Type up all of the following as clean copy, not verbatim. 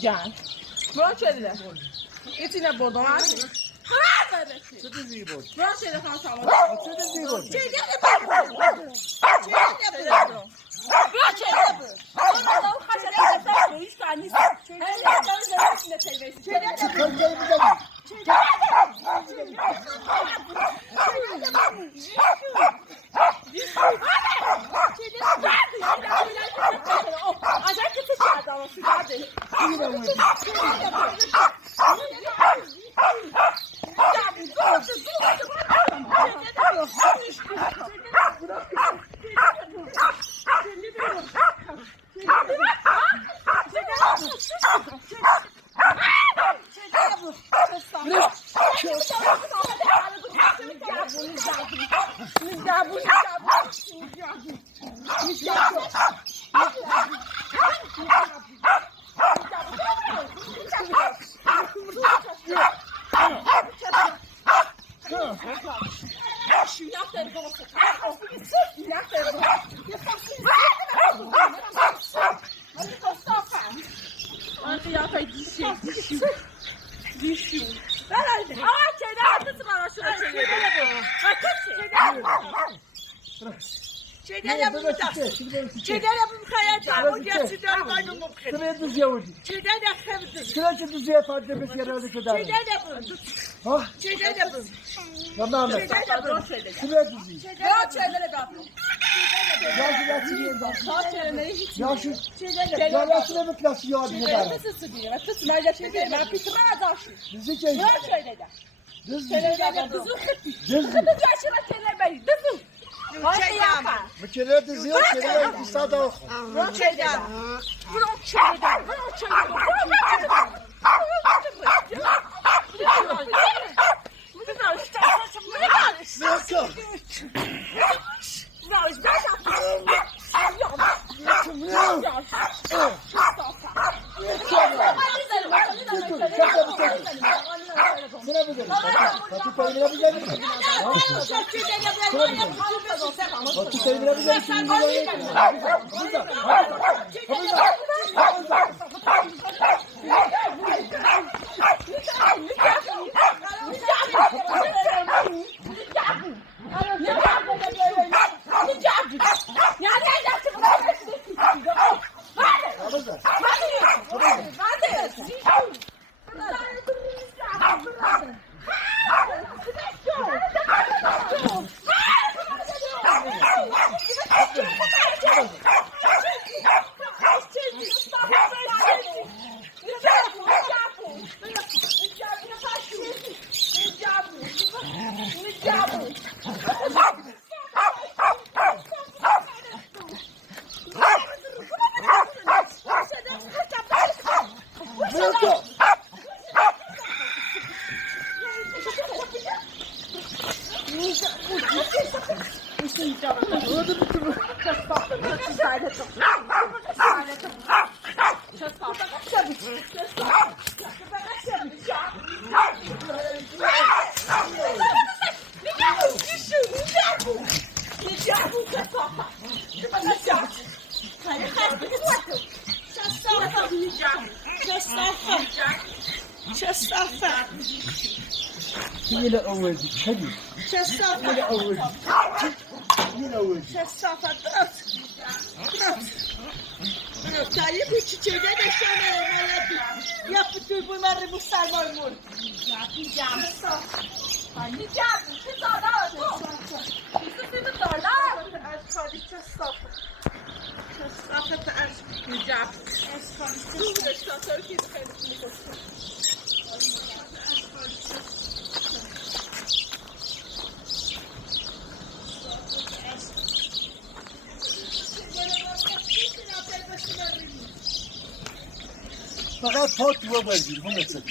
Can. Broche ediler. İçine bodum var. چه دیزی بود؟ Broche ediler kan tamam. چه دیزی بود؟ Broche ediler. Ondan kaçacak da hiç tanesi. Hem de ben içinde telvesi. Kırkayı bir de Acayip kötü çağırdı ama şu geldi. Şuraya düzüye vurdu. Şuraya düzüye farklı bir yere öyle kadar. Ha? Tamam mı? Şuraya düzüye. Ya şuraya düzüye. Ya şu. Ya şuraya mı klası ya diye bana. Düzü çek. Düzü. Bu kere düzüyor, kere kısa da. Diabo! تو يلا أولدي حلو يلا أولدي يلا أولدي Tayyip çiçeğe de şöyle yaptı bunları Müslümanlar. Yapacağım. Anlayacağım. Siz daha siz daha. Aşkı çesaf. Çesaf da aşkıyacağım. فقط پا تو بازی هم مثل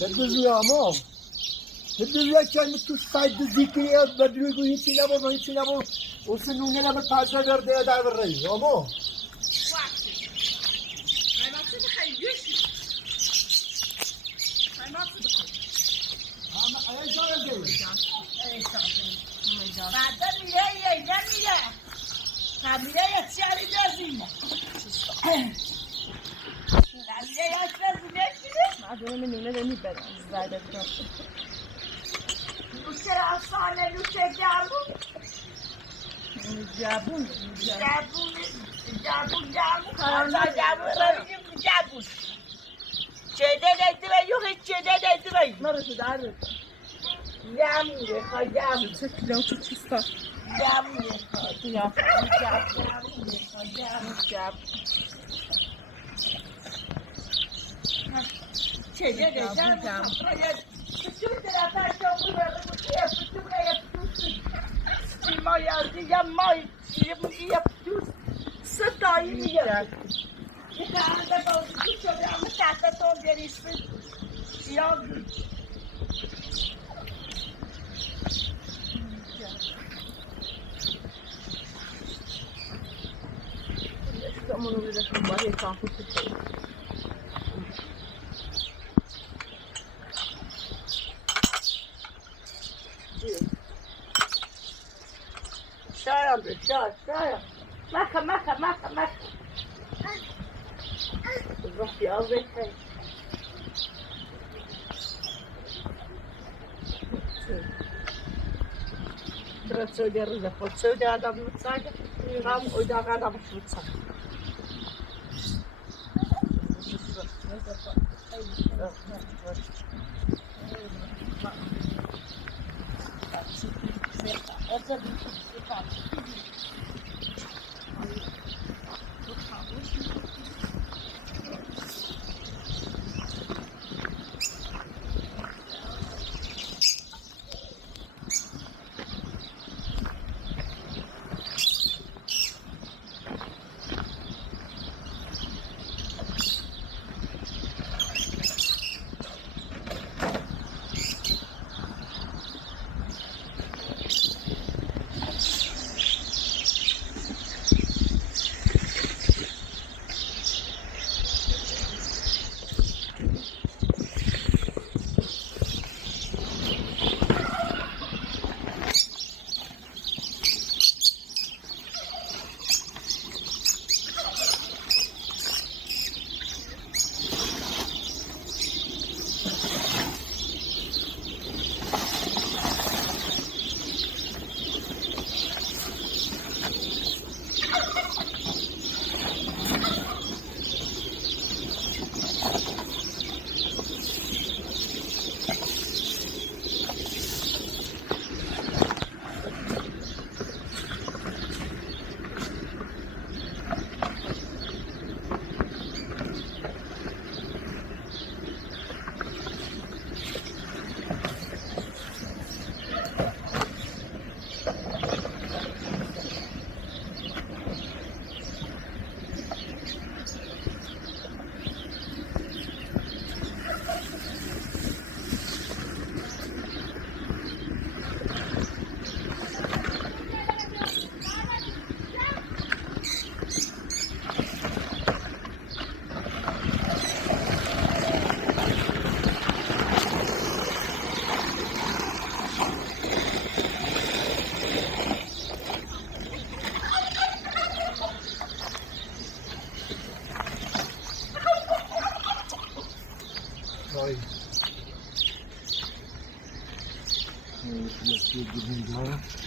تدوزی اما تدوزی که تو سایت ذکری از بدروی گویی هیچی نبود اوسه نونه نمی پازده درده دار رایی اما معلومه نونه رو میبرم زرده بودم نوشه افسانه نوشه جابون چده دیده به یوخی چده دیده به مرسو داره جامونه خواه جامونه چه کلو چه چیستا جامونه خواه چده دیده Bütün taraflar çok uğradı, bu yapıtı yapıtı. Sima yazdı, yapmayı yapıtı. Sıdayı mı yaptı? Bir tane de bozdu, çocuğumu tahta ton verişti. Yazdı. Zamanı bile var ya kahvesi. شاي مكة روح في أرضك ترى تسوي الرزق وتسوي هذا بالمتساقة قام وإذا هذا بالمتساقة Oi. Aqui de